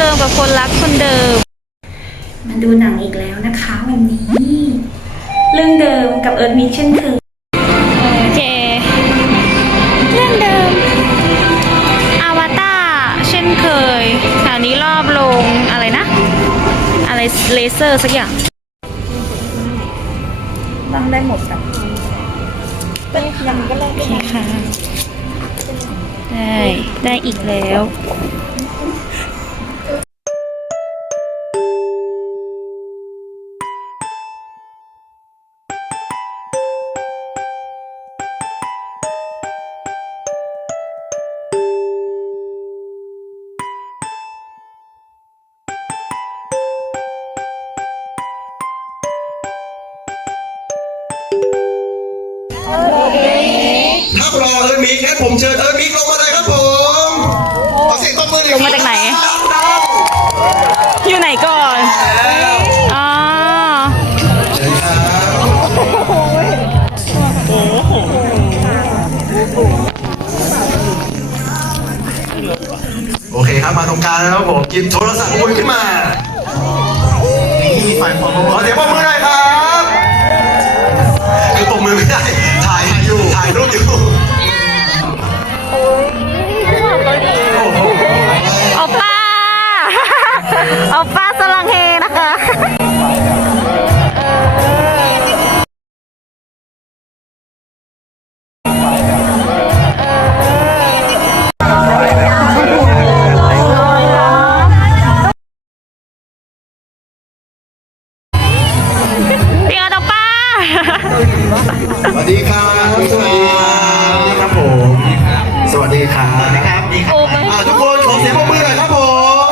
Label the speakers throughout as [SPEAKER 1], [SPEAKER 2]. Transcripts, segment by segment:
[SPEAKER 1] มกับคนรักคนเดิม
[SPEAKER 2] มาดูหนังอีกแล้วนะคะวันนี้เรื่องเดิมกับเอิร์ธมิกเช่นเคย
[SPEAKER 1] โอเคเรื่องเดิมอวตารเช่นเคยคราวนี้รอบลงอะไรนะอะไรเลเซอร์สักอย่าง
[SPEAKER 2] ตั้งได้หมดครับเป็นยังก็เลย
[SPEAKER 1] โอเคค่ะได้อีกแล้ว
[SPEAKER 3] ถ้ารอเอิร์ธมิกงั้นผมเชิญเอิร์ธมิกลงมาเลยครับผมขอเสียงตบมือหน่อย
[SPEAKER 1] ลงมาจากไหนอยู่ไหนก่อนอ๋อ
[SPEAKER 3] เชิญครับโอเคครับมาตรงกลางแล้วครับผมกินโทรศัพท์คุณขึ้นมานี่ฝ่ายขอเสียงปรบมือหน่อยครับคือปรบมือไม่ได้ถ่ายอยู่ถ่ายรูปอยู่
[SPEAKER 1] โอป้าโอป้าสลังเฮนะคะพี่อาโอป้า
[SPEAKER 3] สวัสดีครับสวัสดีครับผมสวัสดีครับทุกคนขอเสียงปรบมือหน่อยครับผม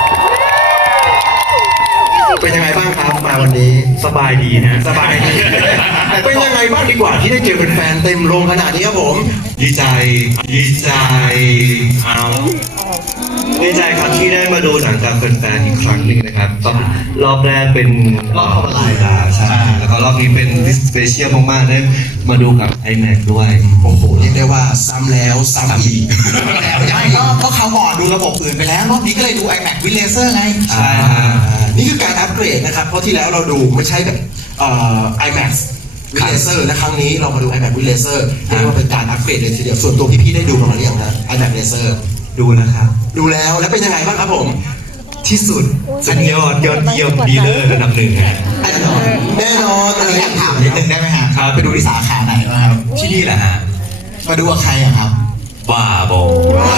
[SPEAKER 3] เป็นยังไงบ้างครับมาวันนี้
[SPEAKER 4] สบายดีนะ
[SPEAKER 3] สบายดีเป็นยังไงบ้างดีกว่าที่ได้เจอเป็นแฟนเต็มโรงขนาดนี้ครับผม
[SPEAKER 4] ดีใจเอาดีใจครับที่ได้มาดูหนังกับแฟนๆอีกครั้งหนึ่งนะครับรอบแรกเป็น
[SPEAKER 3] รอบธรรมดา
[SPEAKER 4] ใช่แล้วก็รอบนี้เป็นสเปเชียลมากๆได้มาดูกับ iMac ด้วย
[SPEAKER 3] โอ้โหเรียกได้ว่าซ้ำแล้วซ้ำอีก
[SPEAKER 5] ใช่ก็เขาก่อนดูระบบอื่นไปแล้วรอบนี้ก็เลยดู iMac with Laser ไง
[SPEAKER 4] ใช่
[SPEAKER 3] นี่คือการอัปเกรดนะครับเพราะที่แล้วเราดูไม่ใช่แบบiMac with Laser และครั้งนี้เรามาดู iMac with Laser เรียกว่าเป็นการอัปเกรดเลยทีเดียวส่วนตัวพี่ๆได้ดูมาหรือยังนะ iMac Laser
[SPEAKER 4] ดูนะครับ
[SPEAKER 3] ดูแล้วเป็นยังไงบ้างครับผมที่สุด
[SPEAKER 4] สุดยอดเยี่ยมดีเลยระดับหนึ่งนะ
[SPEAKER 3] แน่นอน
[SPEAKER 5] อันนี้อยากถามนิดนึงได้ไหมฮะ
[SPEAKER 4] ครับ
[SPEAKER 5] ไปดูที่สาขาไหนนะครับ
[SPEAKER 4] ที่นี่แหละฮะ
[SPEAKER 5] มาดูกับใครอะครับ
[SPEAKER 4] บ้าบอ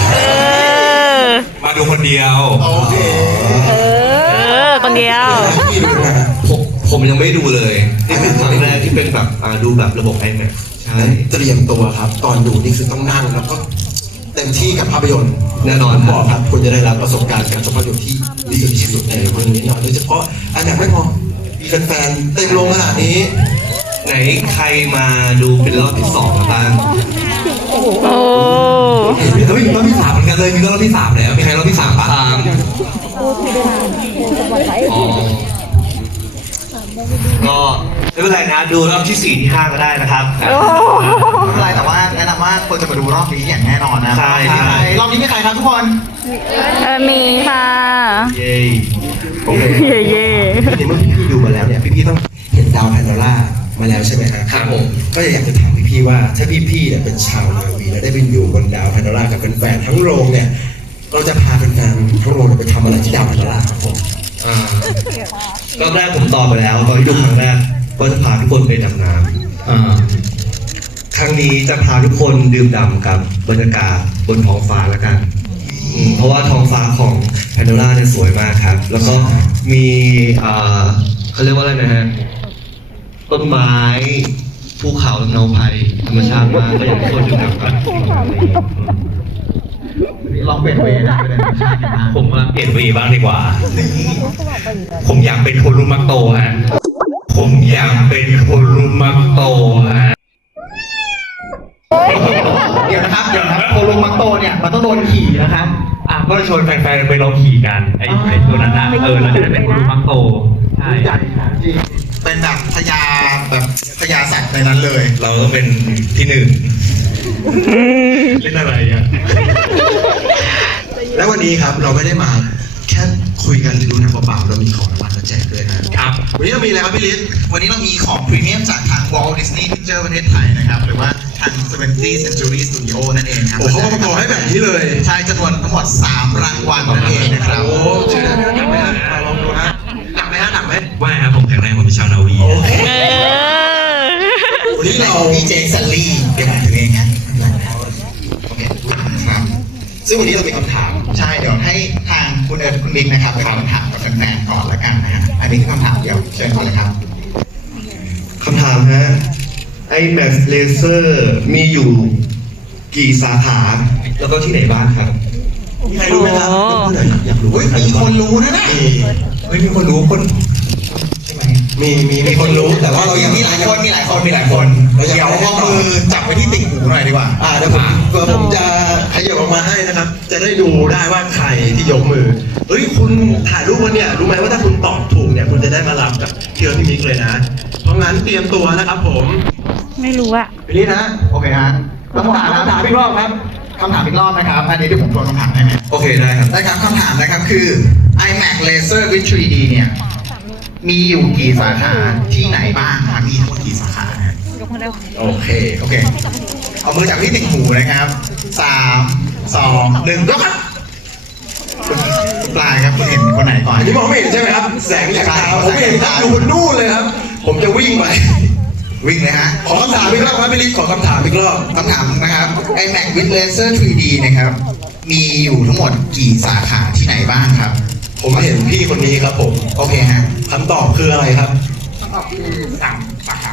[SPEAKER 4] มาดูคนเดียว
[SPEAKER 3] โอเค
[SPEAKER 1] คนเดียว
[SPEAKER 4] ผมยังไม่ดูเลยนี่เป็นครั้งแรกที่เป็นแบบดูแบบระบบ iMac ใช่
[SPEAKER 3] เตรียมตัวครับตอนดูนี่คือต้องนั่งแล้วก็เต็มที่กับภาพยนตร์
[SPEAKER 4] แน่นอน
[SPEAKER 3] บอกครับคุณจะได้รับประสบการณ์การชมภาพยนตร์ที่ดีที่สุดในเรื่องนี้แน่นอนโดยเฉพาะอันดับไม่พอมีแฟนๆเต็มโรงขนาดนี้
[SPEAKER 4] ไหนใครมาดูเป็นรอบที่2บ้าง
[SPEAKER 1] โอ้
[SPEAKER 4] เฮ้ยรอบที่3เหมือนกันเลยมีรอบที่3แล้วมีใครรอบที่3ป่ะก็ไม่เป็นไรนะดูรอบที่4ที่5ก็ได้นะครับ
[SPEAKER 5] ไม่เป็นไรแต่ว่าแนะนำว่าควรจะมาดูรอบนี้อย่างแน่นอนนะ
[SPEAKER 4] ใช่
[SPEAKER 5] รอบนี้มีใครครับทุกคน
[SPEAKER 1] มีค่ะ
[SPEAKER 4] เย้
[SPEAKER 3] โอเค
[SPEAKER 1] เย่
[SPEAKER 3] เมื่อพี่ดูมาแล้วเนี่ยพี่ต้องเห็นดาวแพนโดร่ามาแล้วใช่ไหม
[SPEAKER 4] ครับผม
[SPEAKER 3] ก็อยากจะถามพี่ว่าถ้าพี่เนี่ยเป็นชาวนาวีแล้วได้ไปอยู่บนดาวแพนโดร่ากับแฟนๆทั้งโรงเนี่ยเราจะพาแฟนๆทั้งโรงไปทำอะไรที่ดาวแพนโดร่าครับผม
[SPEAKER 4] รอบแรกผมตอบไปแล้วตอนที่ดูครั้งแรกก็จะพาทุกคนไปดำน้ำครั้งนี้จะพาทุกคนดื่มด่ำกับบรรยากาศบนท้องฟ้าแล้วกันเพราะว่าท้องฟ้าของแพนโดร่าเนี่ยสวยมากครับแล้วก็มีเขาเรียกว่าอะไรนะฮะต้นไม้ภูเขาเงาไผ่ธรรมชาติมากก็อยากให้ทุกคนดื่มด่ำกัน
[SPEAKER 5] ลองเปลี่ยนเวย์นะ
[SPEAKER 4] ผมมาเปลี่ยนเวย์บ้างดีกว่าผมอยากเป็นคนรุมักโตฮะผมอยากเป็นคนรุมักโตฮะ
[SPEAKER 5] เดี๋ยวนะครับโคโรมังโตเนี่ยมันต้องโดนขี่นะครับ
[SPEAKER 4] ก็ชวนแฟนๆไปลองขี่กันไอ้ตัวนั้นนะเราจะได้เป็นคนรุมักโตใช่
[SPEAKER 5] เป็นแบบพญาสัตว์ในนั้นเลย
[SPEAKER 4] เราต้องเป็นที่1เล่นอะไรอ่ะ
[SPEAKER 3] และวันนี้ครับเราไม่ได้มาแค่คุยกันหรือดูหนังเปล่าๆเรามีของรางวัลมาแจกด้วยนะครับ วันนี้เรามีอะไรครับพี่ลิศ
[SPEAKER 5] วันนี้เรามีของพรีเมียมจากทาง Walt Disney Pictures ประเทศไทยนะครับ หรือว่าทาง 20th Century Studio นั่นเองครับ
[SPEAKER 3] โอ้เขามาบอกให้แบบนี้เลย
[SPEAKER 5] ใช่จำนวนทั้งหมด 3 รางวัลนั่นเองนะครับ
[SPEAKER 3] โอ้ชื่อหนักไหมฮะลองดูฮะหนักไหมฮะหนักไหม
[SPEAKER 4] ว่าครับผมแข็งแรงผมเป็นชาวนาวี
[SPEAKER 1] เออ
[SPEAKER 3] วันนี้เรา
[SPEAKER 5] พี่เจสันลี่เดี๋ยวผมถือเองนะโอเคครับ
[SPEAKER 3] ซึ่งวันนี้เรามีคำถาม
[SPEAKER 5] ใช่เดี๋ยวให้ทางคุณเอิร์ธคุณบิ๊กนะครับไปถามคำถามกับแฟนๆก่อนละกันนะฮะอันนี้คือคำถามเดียวเชิญก่อนเลยครับ
[SPEAKER 4] คำถามฮะ IMAX Laser มีอยู่กี่สาขา แล้วก็ที่ไหนบ้างครับ
[SPEAKER 3] มีใครรู้ไหมครับ
[SPEAKER 1] โอ้
[SPEAKER 3] ยกมือหน่อยอยากรู้
[SPEAKER 5] เฮ้ยมีคนรู้นะเนี่ย
[SPEAKER 4] เฮ้ยมีคนรู้คน
[SPEAKER 5] ใช่ไหม
[SPEAKER 3] มีคนรู้แต่ว่าเรายัง
[SPEAKER 5] มีหลายคนเดี๋ยวเอามือจับไปที่ติ่งหูหน่อยดีกว่า
[SPEAKER 3] เดี๋ยวผมจะขยับออกมาให้นะครับ จะได้ดูได้ว่าใครที่ยกมือเฮ้ยคุณถ่ายรูปวันเนี่ยรู้ไหมว่าถ้าคุณตอบถูกเนี่ยคุณจะได้มารับกับพี่เอิร์ธพี่มิกเลยนะ เพราะงั้นเตรียมตัวนะครับผม
[SPEAKER 1] ไม่รู้อะ
[SPEAKER 3] ไปนี่นะ
[SPEAKER 5] โอเคฮะคำถามอีกรอบครับคำถามอีกรอบนะครับ อันนี้ที่ผมทวนคำถามได้ไหม
[SPEAKER 4] โอเคได้ครับ
[SPEAKER 5] ได้ครับคำถามนะครับคือ iMac Laser with 3D เนี่ยมีอยู่กี่สาขาที่ไหนบ้างครับมีทั้งหมดกี่สาขาฮะ
[SPEAKER 1] ยกมือเร็ว
[SPEAKER 5] โอเคเอามือจับที่ติ่งหูนะครับ3 2 1ยกครับคุณปลายครับคุณเห็นคนไหนก่อน
[SPEAKER 3] อันนี้มองไม่เห็นใช่ไหมครับ แสงจากตาผมเห็นครับอยู่บนนู่นเลยครับ ผมจะวิ่งไป
[SPEAKER 5] วิ่งเลยฮะ
[SPEAKER 3] ขอคำถามอีกรอบครับพี่ลิศขอคำถามอีกรอบ
[SPEAKER 5] คำถามนะครับ iMac with Laser 3D นะครับ มีอยู่ทั้งหมดกี่สาขาที่ไหนบ้างครับ
[SPEAKER 3] ผมเห็นพี่คนนี้ครับผม
[SPEAKER 5] โอเคฮะ
[SPEAKER 3] คำตอบคืออะไรครับ
[SPEAKER 5] ตอบคือ3สาขา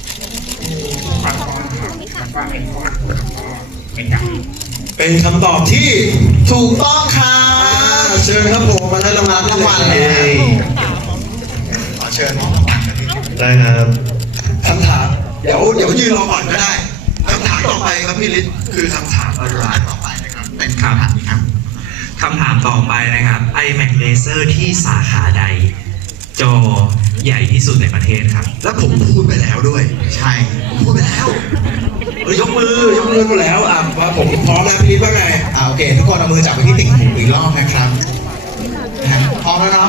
[SPEAKER 3] เป็นคำตอบที่
[SPEAKER 5] ถูกต้องครับ
[SPEAKER 3] เชิญครับผมมาได้รางวัล
[SPEAKER 5] รางวัลเลย ขอเชิญ
[SPEAKER 4] ได้ครับ
[SPEAKER 3] คำถามเดี๋ยวยืนรอก่อนก็ได้คำถามต่อไปครับพี่ลิศคือคำถามอะไร
[SPEAKER 5] ต่อไปนะครับ เป็นคำถามนี้ครับ
[SPEAKER 6] คำถามต่อไปนะครับ iMac Laser ที่สาขาใด จอใหญ่ที่สุดในประเทศครับ
[SPEAKER 3] แล้วผมพูดไปแล้วด้วย
[SPEAKER 5] ใช่
[SPEAKER 3] ผมพูดไปแล้วยกมือหมดแล้วว่าผมพร้อมแล้วพี่ลิศว่าไง
[SPEAKER 5] โอเค ทุกคนเอามือจับไปที่ติ่งหูอีกรอบนะครับพร้อมแล้วนะ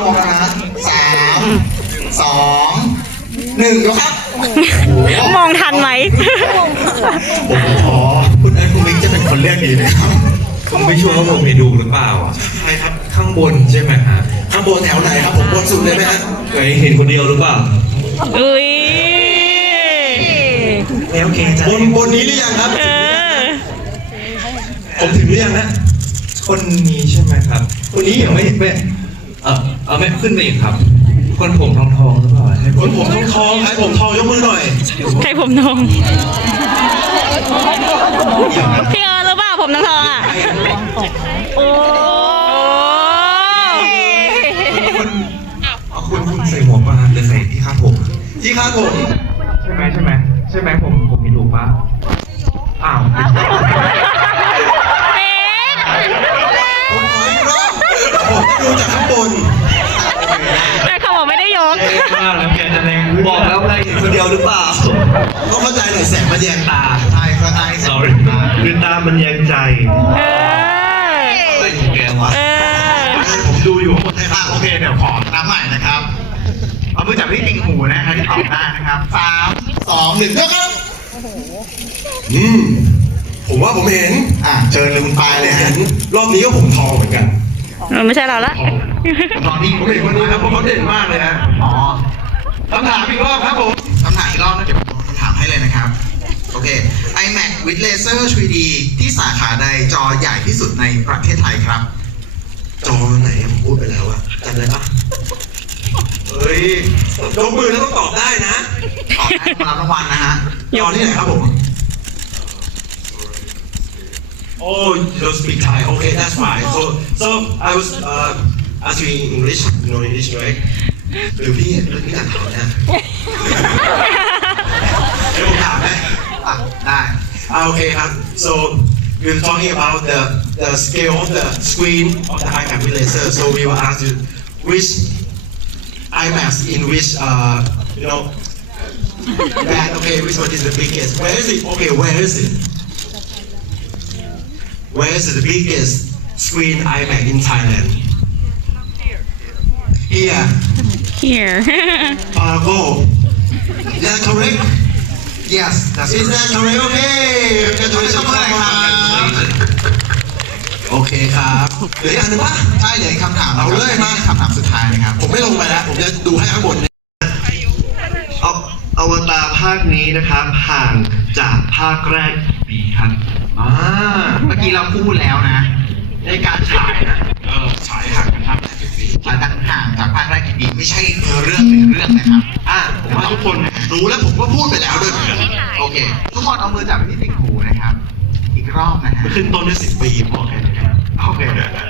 [SPEAKER 5] 3 2 1ยกครับ
[SPEAKER 1] มองทันไหม
[SPEAKER 5] คุณเอิร์ธคุณบิ๊กจะเป็นคนเลือกดีนะครับ
[SPEAKER 6] ผมไม่ชัวร์ว่าผมเห็นดูหรือเปล่าอ่ะ
[SPEAKER 3] ใช่ครับ
[SPEAKER 6] ข้างบนใช่ไหมฮะ
[SPEAKER 3] ข้างบนแถวไหนครับผมบนสุดเลยไหมฮะ
[SPEAKER 4] ไหนเห็นคนเดียวหรือเปล่า
[SPEAKER 1] อุ้ย
[SPEAKER 6] แล้วเคจะ
[SPEAKER 3] บนนี้หรือยังครับ
[SPEAKER 1] เออ
[SPEAKER 3] ผมถึงหรือยังนะ
[SPEAKER 6] คนนี้ใช่ไหมครับ
[SPEAKER 3] คนนี้ยังไม่
[SPEAKER 6] ไม่ขึ้นไปอีกครับ คนผมทองหรือเปล่าให้
[SPEAKER 3] คนผมทองใครผมทองยกมือหน่อย
[SPEAKER 1] ใครผมทองพี่เอิร์ธหรือเปล่าผมทองอ่ะ โอ้
[SPEAKER 6] คุณใส่หมวกป่ะหรือใส่ที่คาดผม
[SPEAKER 3] ที่คาดผม
[SPEAKER 6] ใช่ไหมผมเห็นถูกป่ะอ้าว
[SPEAKER 3] ผมขออีกรอบผมดูจากข้างบน
[SPEAKER 1] แต่เขาบอกไม่ได้ยก
[SPEAKER 6] แล้วแกจะแรง
[SPEAKER 4] บอกแล้วไงเห็นคนเดียวหรือเปล่า
[SPEAKER 3] ต้องเข้าใจหน่อยแสงมันแยงตา
[SPEAKER 5] ใช่ครับนาย
[SPEAKER 4] sorry คือตามันแยงใจ
[SPEAKER 1] เออ
[SPEAKER 4] ไม่ถึงแกวะ
[SPEAKER 1] เออ
[SPEAKER 3] ผมดูอยู่ข้างบนให้
[SPEAKER 5] โอเคเดี๋ยวขอนับใหม่นะครับ เอามือจับที่ติ่งหูนะฮะที่ตอบได้นะครับ3 2 1ยกครับ
[SPEAKER 3] ผมว่าผมเห็น
[SPEAKER 5] เชิญเลยคุณปลายเลย
[SPEAKER 3] เห็
[SPEAKER 5] ฮะ
[SPEAKER 3] นรอบนี้ก็ผมทองเหมือนกัน
[SPEAKER 1] มันไม่ใช่เราละ
[SPEAKER 5] ตอนนี้
[SPEAKER 3] ผมเห็นคนนี้ครับเพราะเขาเด่นมากเลยฮะ
[SPEAKER 5] อ๋อ
[SPEAKER 3] คำถามอีกรอบครับผม
[SPEAKER 5] คำถามอีกรอบนะเดี๋ยวผมคำถามให้เลยนะครับ โอเค iMac with Laser 3D ที่สาขาใดจอใหญ่ที่สุดในประเทศไทยครับ
[SPEAKER 3] จอไหนผมพูดไปแล้วอะจำได้ปะเฮ้ยยกมือแล้วต้องตอบได้นะ
[SPEAKER 5] ตอบได้มารับรางวัลนะฮะ
[SPEAKER 3] จอที่ไหนครับผม Oh, you don't speak Thai. Okay, that's fine. So I was asking in English. You know English, right? หรือพี่อ่านถามนะเดี๋ยวผมถามไหม
[SPEAKER 5] ได้
[SPEAKER 3] Okay, so we're talking about the scale of the screen of the iMac with laser. So we will ask you which iMac in which you know band. Okay, which one is the biggest? Where is it? Okay, where is it? Where is the biggest screen iMac in Thailand? here.
[SPEAKER 1] Here.
[SPEAKER 3] Go. Is that correct? Yes. Is that correct? Okay. Congratulations โอเคครับเหลืออีกอันหนึงปะ
[SPEAKER 5] ใช่เหลืออีกคำถาม
[SPEAKER 3] เอาเลยมา
[SPEAKER 5] คำถามสุดท้ายนะครับ
[SPEAKER 3] ผมไม่ลงไปแล้ว ผมจะดูให้ข้างบน
[SPEAKER 4] อวตารภาคนี้นะครับ ห่างจากภาคแรกกี่ปีครับ
[SPEAKER 5] เมื่อกี้เราพูดแล้วนะ ในการฉายนะ
[SPEAKER 3] ฉายห่างกันครับ10 ปี
[SPEAKER 5] ฉายต่างห่างจากภาคแรกกี่ปีไม่ใช่เรื่องเป็นเรื่องนะครับ
[SPEAKER 3] ผมว่าทุกคนรู้แล้วผมก็พูดไปแล้วด้วยเหมือนกัน
[SPEAKER 5] โอเค ทุกคนเอามือจับไปที่ติ่งหูนะครับ อีกรอบนะฮะ
[SPEAKER 3] ขึ้นต้นด้วย10 ปีพอแค่นี้ครับ
[SPEAKER 5] โอเค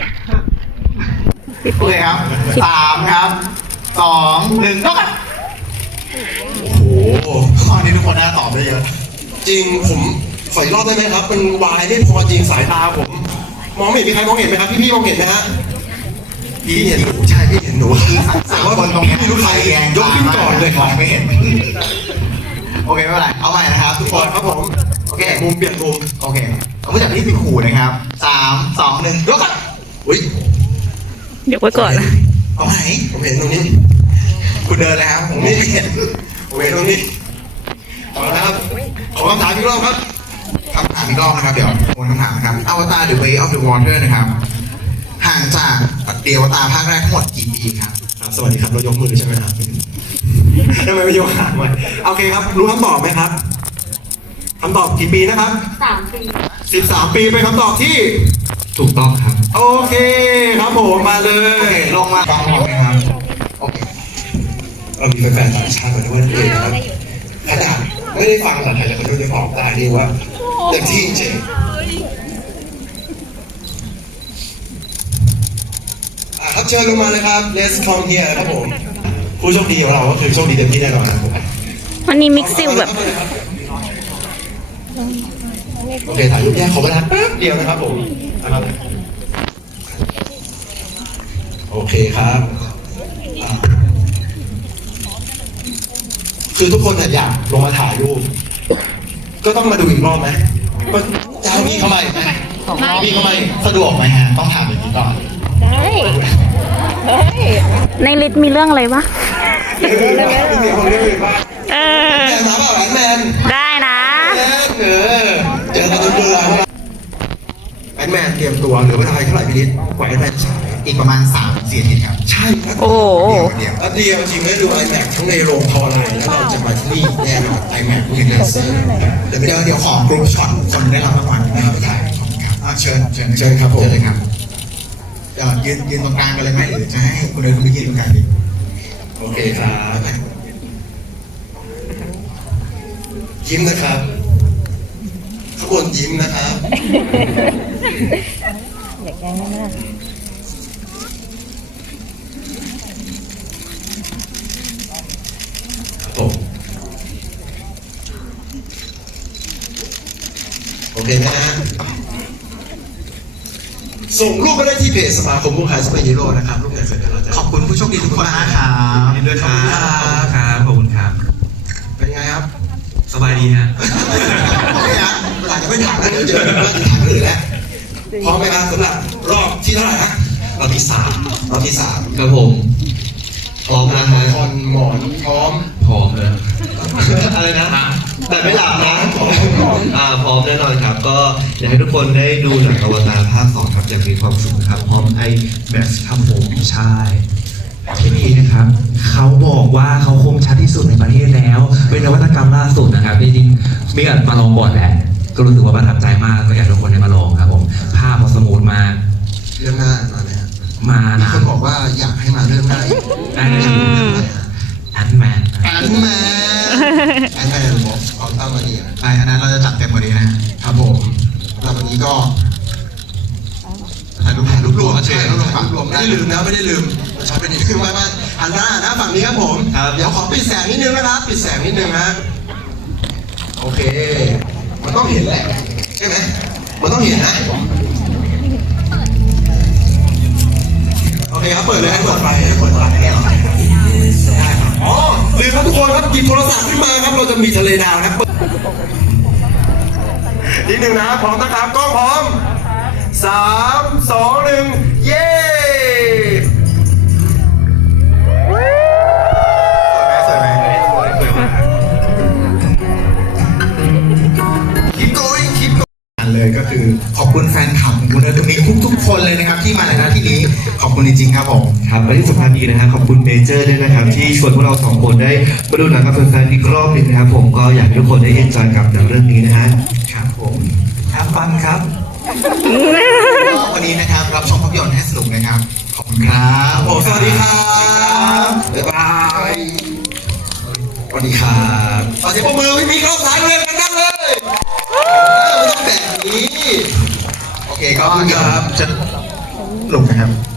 [SPEAKER 5] โอเคครับ3ครับ2 1ก็ครับ
[SPEAKER 3] โอ้โห
[SPEAKER 5] ข้อนี้ทุกคนน่าตอบได้เยอะ
[SPEAKER 3] จริงผมขออีกรอบได้ไหมครับ มันวายได้พอจริงสายตาผม มองไม่เห็นมีใครมองเห็นไหมครับ พี่ๆมองเห็นไหมฮะพี่เห็นหนูใช่พี่เห็นหนู
[SPEAKER 5] อีกสามคนตรงนี้
[SPEAKER 3] ไม่รู้ใครยกขึ้นก่อนเลย
[SPEAKER 5] มองไม่เห็น โอเคไม่เป็นไร เอาใหม่นะครับทุกคน
[SPEAKER 3] ครับผม
[SPEAKER 5] โอเค
[SPEAKER 3] มุมเปลี่ยนมุม
[SPEAKER 5] โอเคเอามือจับที่ติ่งหูนะครับ3 2 1ยกครับ
[SPEAKER 3] อุ้ย
[SPEAKER 1] เดี๋ยวไว้ก่อนนะ
[SPEAKER 5] เอาไหน
[SPEAKER 3] ผมเห็นตรงนี้
[SPEAKER 5] คุณเดินเลยครับผมไม่เห็น
[SPEAKER 3] ผมเห็นตรงนี้เอาละครับ ขอคำถามอีกรอบครับ
[SPEAKER 5] คำถามอีกรอบนะครับ เดี๋ยวโอนคำถามนะครับอวตาร The Way of the Water นะครับ ห่างจากเดียวตารภาคแรกทั้งหมดกี่ปีครับ
[SPEAKER 3] สวัสดีครับ เรายกมือใช่ไหมครับทำไมไม่ยกหางมาโอเคครับ รู้คำตอบไหมครับคำตอบกี่ปีนะครับ13 ปี13 ปีเป็นคำตอบที่
[SPEAKER 4] ถูกต้องครับ
[SPEAKER 3] โอเคครับผมมาเล
[SPEAKER 5] โอเค
[SPEAKER 3] ย
[SPEAKER 5] ลงมาฟังผมนะครับ โอเค
[SPEAKER 3] เรามีแฟนๆต่างชาติมาด้วยเลยนะครับขนาดไม่ได้ฟังภาษาไทยแต่เขาจะตอบได้นี่ว่าเต็มที่จริงครับเชิญลงมาเลยครับ Let's come here ครับผมผู้โชคดีของเราก็คือโชคดีเต็มที่แน่นอนนะครับผม
[SPEAKER 1] วันนี้มิกซิลแบบ
[SPEAKER 3] โอเคถ่ายรูปแยกขอเวลาแป๊บเดียวนะครับผมนะครับโอเคครับอ่ะคือทุกคนอยากลงมาถ่ายรูป ก็ต้องมาดูอีกรอบไหมก็จะให้พี่เข้ามาอีกไหมพี่เข้ามาอีก
[SPEAKER 5] สะดวกไหมฮะ ต้องถามอย่างนี้ก่อน
[SPEAKER 1] ในลิสต์มีเรื่องอะไรวะ
[SPEAKER 3] เรื่องอื่นบ้าง
[SPEAKER 1] เออ
[SPEAKER 3] แมนมาเปล่าแมน
[SPEAKER 1] ได้นะ
[SPEAKER 3] เจอกันจนเบื่อแอนแมนเตรียมตัวเหลือเวลาเท่าไหร่พี่นิดกว่าแอนแมนฉาย
[SPEAKER 5] อีกประมาณ3-4 อาทิตย์ครับ
[SPEAKER 3] ใช่ครับ
[SPEAKER 1] โอ้โห
[SPEAKER 5] เดี๋ยว
[SPEAKER 3] อันเดียวจริงได้ดู iMac ทั้งในโรงพอไลน์แล้วเราจะมาที่นี่แน่นอน iMac วินเลเซอร์เดี๋ยวไม่
[SPEAKER 5] เดี๋
[SPEAKER 3] ได้
[SPEAKER 5] ยวเดี๋ยวขอกรุ๊ปช็อตคนได้รับรางวัลนะครับไปถ่ายขอบคุณครับเชิญเชิญครับผมเชิญเลยครับยืนตรงกลางกันเลยไหมหรือจะให้คุณเดินคุณไปยืนตรงกลางดี
[SPEAKER 3] โอเคครับยิ้มนะครับขบวนยิ้มนะครับผมโอเคไหมฮะส่งรูปมาได้ที่เพจสมาคมผู้ขายซูเปอร์ฮีโร่นะครับรูปไหนเสร็จแล้วเราจะ
[SPEAKER 5] ขอบคุณผู้โชคดีทุกคนนะครับ
[SPEAKER 3] ยินดีด้วยครับ
[SPEAKER 6] ขอบคุณครับ
[SPEAKER 3] เป็นไงครับ
[SPEAKER 6] สบายดีฮะ
[SPEAKER 3] โอเคฮะเวลาจะไม่ถามแล้วเดี๋ยวเจอกันว่าจะถามอื่นแล้วพร้อมไหมครับสำหรับรอบที่เท่าไหร่ฮะรอบที่ 3รอบที่ 3
[SPEAKER 4] ครับผม พร้อมนะฮะ
[SPEAKER 3] คอนหมอนพร้อม
[SPEAKER 6] พร้อมเลย
[SPEAKER 4] อะไรนะ แต่ไม่หลับนะพร้อมแน่นอนครับ ก็อยากให้ทุกคนได้ดูหนังอวตารภาค 2 ครับอย่างมีความสุขนะครับ พร้อมIMAX ครับผม
[SPEAKER 6] ใช่ ที่นี่นะครับ เขาบอกว่าเขาคมชัดที่สุดในประเทศแล้ว เป็นนวัตกรรมล่าสุดนะครับจริงๆมีการมาลองก่อนแหละ ก็รู้สึกว่าประทับใจมากก็อยากให้ทุกคนได้มาลองครับผมภาพพอสมูทมาก
[SPEAKER 3] เรื่องหน้ามาไหมฮะ
[SPEAKER 6] มา
[SPEAKER 3] มี
[SPEAKER 6] นะ
[SPEAKER 3] คนบอกว่าอยากให้มาเรื่องหน้าอีก
[SPEAKER 6] แอนแมน
[SPEAKER 3] แอนแมนบอกเอาตั้งมาดีนะ
[SPEAKER 5] ใช่อันนั้นเราจะจัดเต็มกว่านี้นะฮะ
[SPEAKER 3] ครับผมสำหรับวันนี้ก็
[SPEAKER 5] ถ่ายรูป
[SPEAKER 3] รวม
[SPEAKER 5] เชิญ
[SPEAKER 3] รวมไม่ได้ลืมนะไม่ได้ลืมชอบเป็นอีกคือมาหันหน้านะฝั่งนี้ครับผม เดี๋ยวขอปิดแสงนิดนึงนะครับปิดแสงนิดนึงนะโอเค มันต้องเห็นแหละใช่ไหมมันต้องเห็นนะโอเคครับเปิดเลยให้เปิดไฟให้เปิดไฟอ๋อลืมครับทุกคนครับหยิบโทรศัพท์ขึ้นมาครับเราจะมีทะเลดาวนะนิดนึงนะพร้อมนะครับกล้องพร้อม3 2 1 เย้
[SPEAKER 5] ขอบคุณจริงๆครับผม
[SPEAKER 4] ครับและที่สำคัญอีกนะฮะขอบคุณเมเจอร์ด้วยนะครับที่ชวนพวกเราสองคนได้มาดูหนังกับแฟนๆอีกรอบหนึงนะครับผมก็อยากให้ทุกคนได้เอนจอยกับหนังเรื่องนี้นะฮะ
[SPEAKER 5] ครับผม
[SPEAKER 6] ครับฟังครับ
[SPEAKER 5] วันนี้นะครับรับชมภาพยนตร์ให้สนุกนะครับ ขอบคุณครับโอ้สวัสดีครับบ๊ายบายสวัสดีครับขอเสียงปรบมือพี่มีเข้าซ้ายเลยกันเลยไม่ต้องแบบนี้ โอเคก็ครับจะลงนะครับ